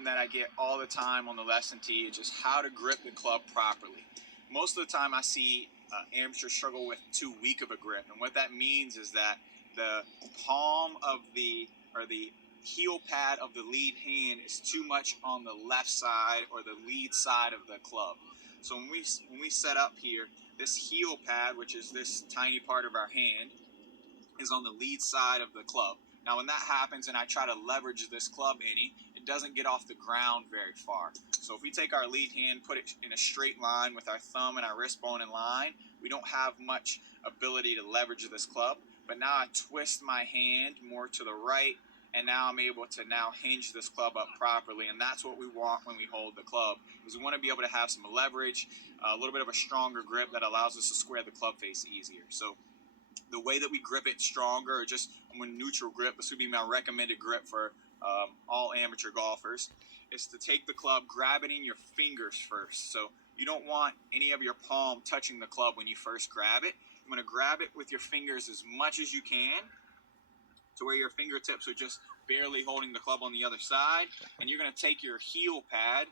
question that I get all the time on the lesson tee is just how to grip the club properly. Most of the time I see amateurs struggle with too weak of a grip, and what that means is that the palm of the heel pad of the lead hand is too much on the left side or the lead side of the club. So when we set up here, this heel pad, which is this tiny part of our hand, is on the lead side of the club. Now when that happens and I try to leverage this club any, it doesn't get off the ground very far. So if we take our lead hand, put it in a straight line with our thumb and our wrist bone in line, we don't have much ability to leverage this club. But now I twist my hand more to the right, and now I'm able to now hinge this club up properly, and that's what we want when we hold the club, is we want to be able to have some leverage, a little bit of a stronger grip that allows us to square the club face easier. So the way that we grip it stronger, or just a neutral grip, this would be my recommended grip for all amateur golfers, is to take the club, grab it in your fingers first. So you don't want any of your palm touching the club when you first grab it. You want to grab it with your fingers as much as you can, to where your fingertips are just barely holding the club on the other side, and you're going to take your heel pad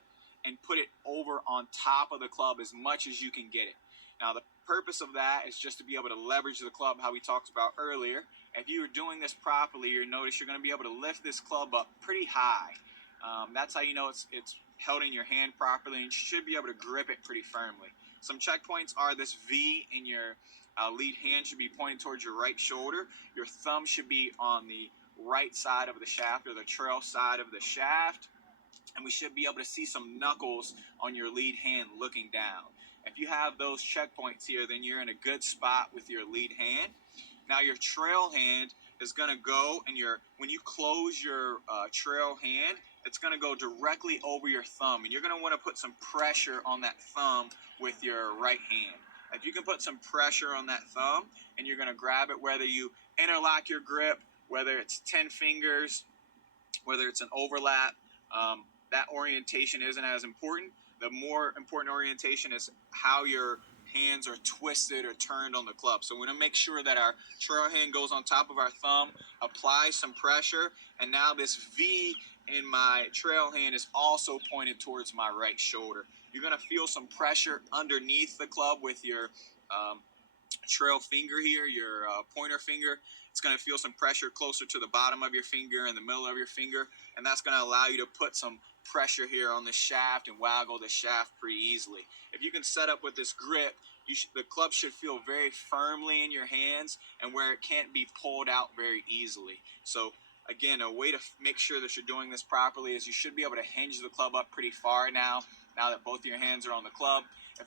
and put it over on top of the club as much as you can get it. Now the purpose of that is just to be able to leverage the club, how we talked about earlier. If you are doing this properly, you'll notice you're going to be able to lift this club up pretty high. That's how you know it's held in your hand properly, and you should be able to grip it pretty firmly. Some checkpoints are this V in your lead hand should be pointing towards your right shoulder. Your thumb should be on the right side of the shaft, or the trail side of the shaft. And we should be able to see some knuckles on your lead hand looking down. If you have those checkpoints here, then you're in a good spot with your lead hand. Now your trail hand is going to go, and when you close your trail hand, it's going to go directly over your thumb, and you're going to want to put some pressure on that thumb with your right hand. If you can put some pressure on that thumb, and you're going to grab it, whether you interlock your grip, whether it's 10 fingers, whether it's an overlap, that orientation isn't as important. The more important orientation is how your hands are twisted or turned on the club. So we're going to make sure that our trail hand goes on top of our thumb, apply some pressure, and now this V in my trail hand is also pointed towards my right shoulder. You're going to feel some pressure underneath the club with your trail finger here, your pointer finger. It's going to feel some pressure closer to the bottom of your finger and the middle of your finger, and that's going to allow you to put some pressure here on the shaft and waggle the shaft pretty easily. If you can set up with this grip, the club should feel very firmly in your hands, and where it can't be pulled out very easily. So again, a way to make sure that you're doing this properly is you should be able to hinge the club up pretty far now that both your hands are on the club. If